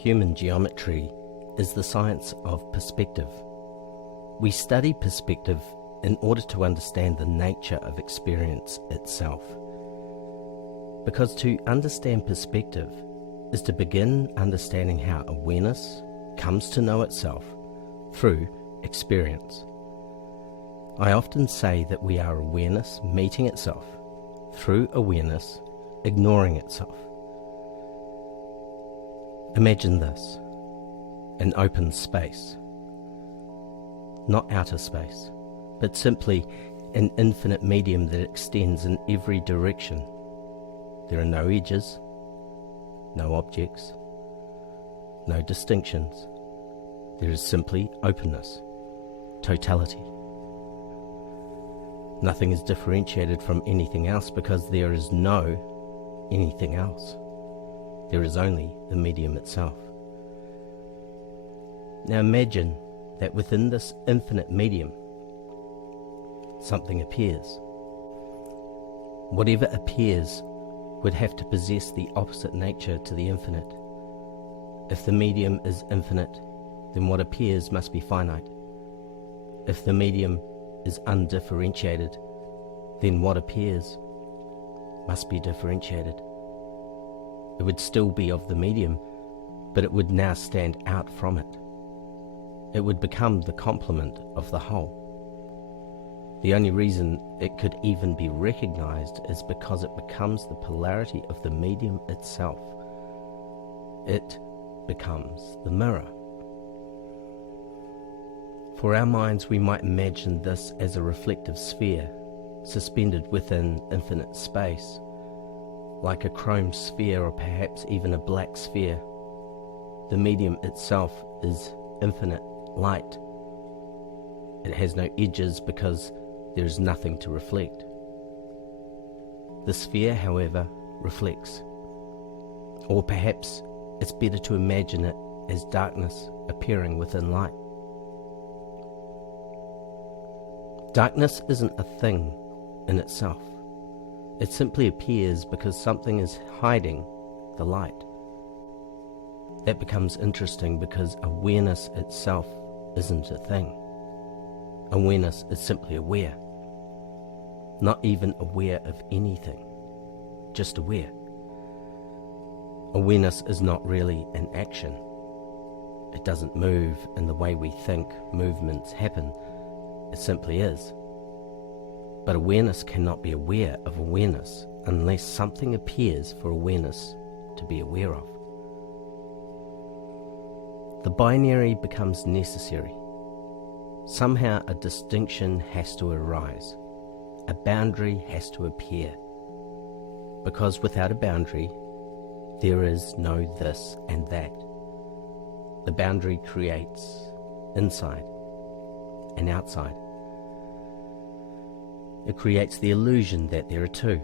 Human geometry is the science of perspective. We study perspective in order to understand the nature of experience itself. Because to understand perspective is to begin understanding how awareness comes to know itself through experience. I often say that we are awareness meeting itself through awareness ignoring itself. Imagine this, an open space, not outer space, but simply an infinite medium that extends in every direction. There are no edges, no objects, no distinctions. There is simply openness, totality. Nothing is differentiated from anything else because there is no anything else. There is only the medium itself. Now imagine that within this infinite medium, something appears. Whatever appears would have to possess the opposite nature to the infinite. If the medium is infinite, then what appears must be finite. If the medium is undifferentiated, then what appears must be differentiated. It would still be of the medium, but it would now stand out from it. It would become the complement of the whole. The only reason it could even be recognized is because it becomes the polarity of the medium itself. It becomes the mirror. For our minds, we might imagine this as a reflective sphere suspended within infinite space, like a chrome sphere or perhaps even a black sphere. The medium itself is infinite light. It has no edges because there is nothing to reflect. The sphere, however, reflects. Or perhaps it's better to imagine it as darkness appearing within light. Darkness isn't a thing in itself. It simply appears because something is hiding the light. That becomes interesting because awareness itself isn't a thing. Awareness is simply aware. Not even aware of anything, just aware. Awareness is not really an action. It doesn't move in the way we think movements happen. It simply is. But awareness cannot be aware of awareness unless something appears for awareness to be aware of. The binary becomes necessary. Somehow a distinction has to arise. A boundary has to appear. Because without a boundary, there is no this and that. The boundary creates inside and outside. It creates the illusion that there are two.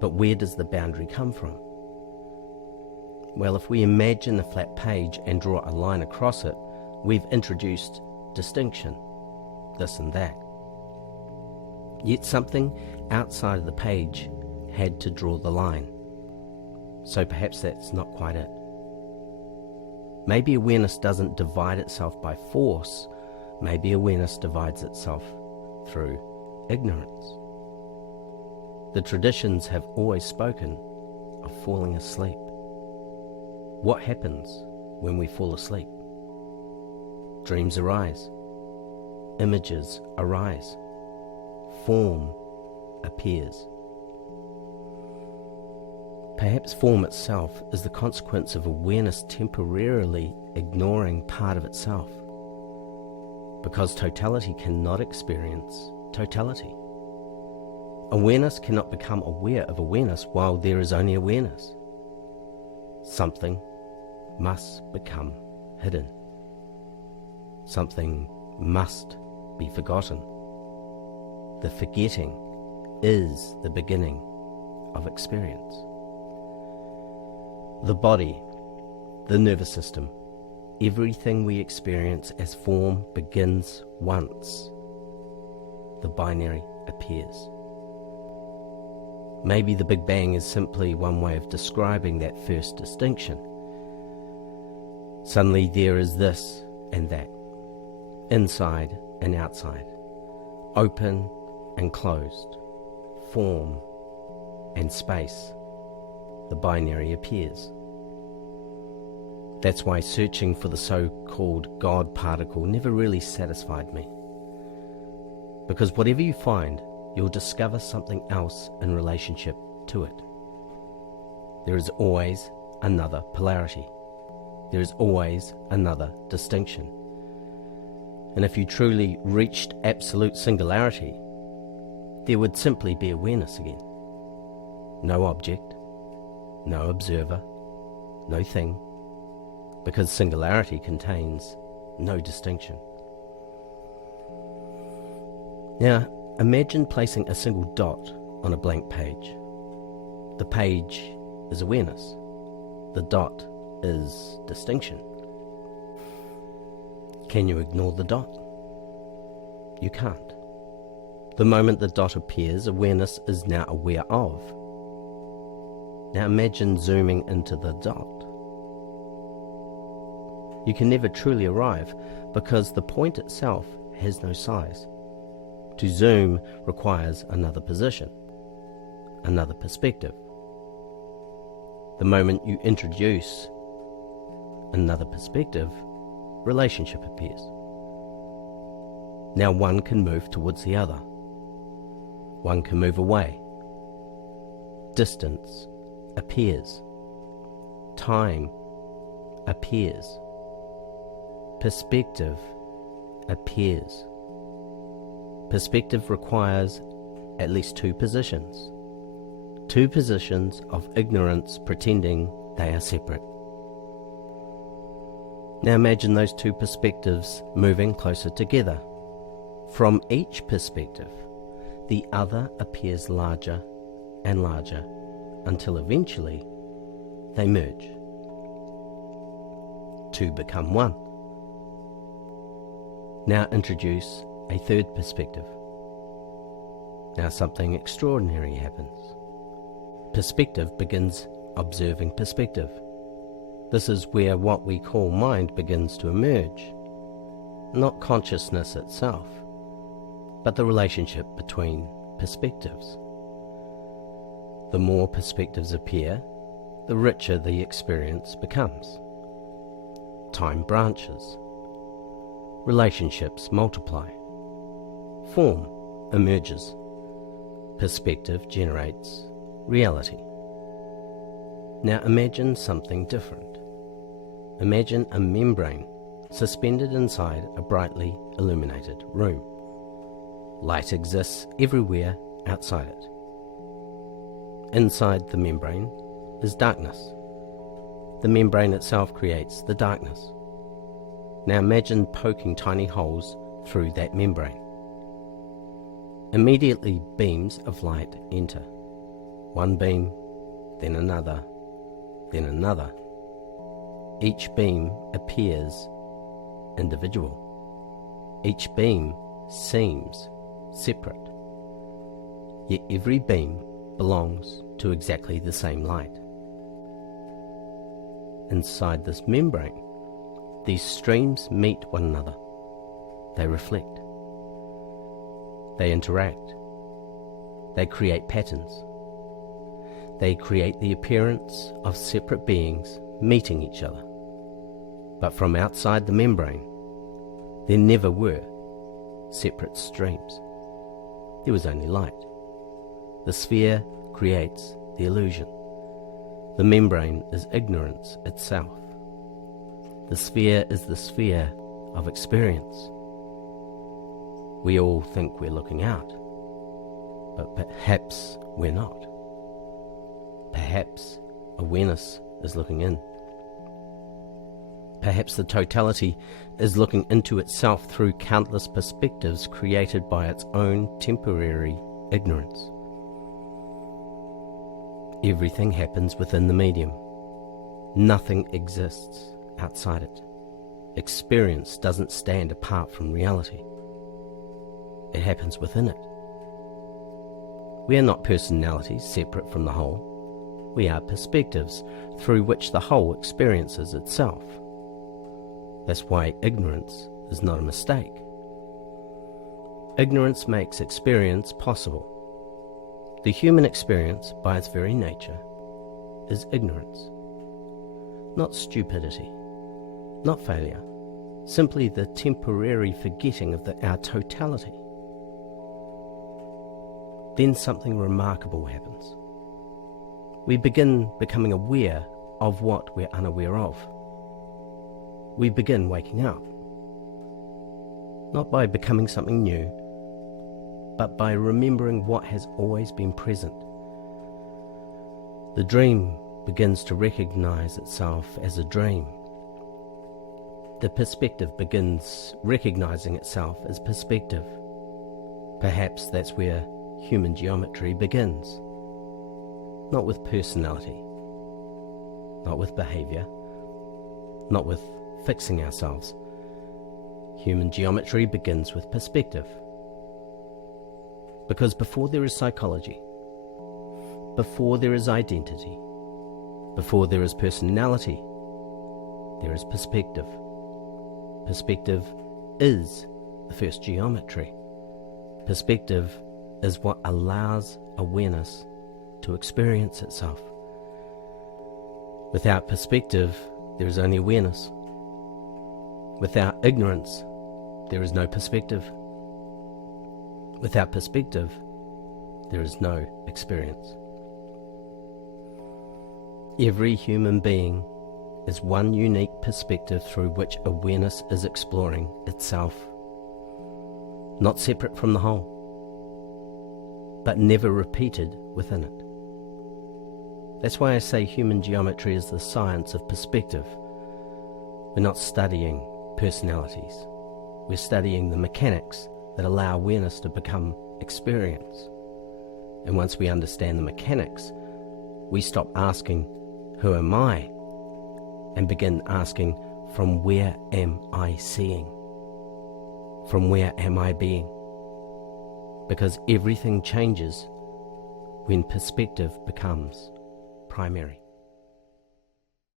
But where does the boundary come from? Well, if we imagine a flat page and draw a line across it, we've introduced distinction, this and that. Yet something outside of the page had to draw the line. So perhaps that's not quite it. Maybe awareness doesn't divide itself by force. Maybe awareness divides itself through ignorance. The traditions have always spoken of falling asleep. What happens when we fall asleep? Dreams arise, images arise, form appears. Perhaps form itself is the consequence of awareness temporarily ignoring part of itself, because totality cannot experience totality. Awareness cannot become aware of awareness while there is only awareness. Something must become hidden. Something must be forgotten. The forgetting is the beginning of experience. The body, the nervous system, everything we experience as form begins once the binary appears. Maybe the Big Bang is simply one way of describing that first distinction. Suddenly there is this and that, inside and outside, open and closed, form and space. The binary appears. That's why searching for the so-called God particle never really satisfied me. Because whatever you find, you'll discover something else in relationship to it. There is always another polarity. There is always another distinction. And if you truly reached absolute singularity, there would simply be awareness again. No object, no observer, no thing, because singularity contains no distinction. Now, imagine placing a single dot on a blank page. The page is awareness. The dot is distinction. Can you ignore the dot? You can't. The moment the dot appears, awareness is now aware of. Now imagine zooming into the dot. You can never truly arrive because the point itself has no size. To zoom requires another position, another perspective. The moment you introduce another perspective, relationship appears. Now one can move towards the other. One can move away. Distance appears. Time appears. Perspective appears. Perspective requires at least two positions. Two positions of ignorance pretending they are separate. Now imagine those two perspectives moving closer together. From each perspective, the other appears larger and larger until eventually they merge to become one. Now introduce a third perspective. Now something extraordinary happens. Perspective begins observing perspective. This is where what we call mind begins to emerge. Not consciousness itself, but the relationship between perspectives. The more perspectives appear, the richer the experience becomes. Time branches. Relationships multiply. Form emerges. Perspective generates reality. Now imagine something different. Imagine a membrane suspended inside a brightly illuminated room. Light exists everywhere outside it. Inside the membrane is darkness. The membrane itself creates the darkness. Now imagine poking tiny holes through that membrane. Immediately beams of light enter. One beam, then another, then another. Each beam appears individual. Each beam seems separate. Yet every beam belongs to exactly the same light. Inside this membrane, these streams meet one another. They reflect. They interact. They create patterns. They create the appearance of separate beings meeting each other. But from outside the membrane, there never were separate streams. There was only light. The sphere creates the illusion. The membrane is ignorance itself. The sphere is the sphere of experience. We all think we're looking out, but perhaps we're not. Perhaps awareness is looking in. Perhaps the totality is looking into itself through countless perspectives created by its own temporary ignorance. Everything happens within the medium. Nothing exists outside it. Experience doesn't stand apart from reality. It happens within it. We are not personalities separate from the whole. We are perspectives through which the whole experiences itself. That's why ignorance is not a mistake. Ignorance makes experience possible. The human experience, by its very nature, is ignorance. Not stupidity, not failure, simply the temporary forgetting of our totality. Then something remarkable happens. We begin becoming aware of what we're unaware of. We begin waking up, not by becoming something new, but by remembering what has always been present. The dream begins to recognize itself as a dream. The perspective begins recognizing itself as perspective. Perhaps that's where human geometry begins. Not with personality, not with behavior, not with fixing ourselves. Human geometry begins with perspective. Because before there is psychology, before there is identity, before there is personality, there is perspective. Perspective is the first geometry. Perspective is what allows awareness to experience itself. Without perspective, there is only awareness. Without ignorance, there is no perspective. Without perspective, there is no experience. Every human being is one unique perspective through which awareness is exploring itself, not separate from the whole, but never repeated within it. That's why I say human geometry is the science of perspective. We're not studying personalities. We're studying the mechanics that allow awareness to become experience. And once we understand the mechanics, we stop asking, who am I? And begin asking, from where am I seeing? From where am I being? Because everything changes when perspective becomes primary.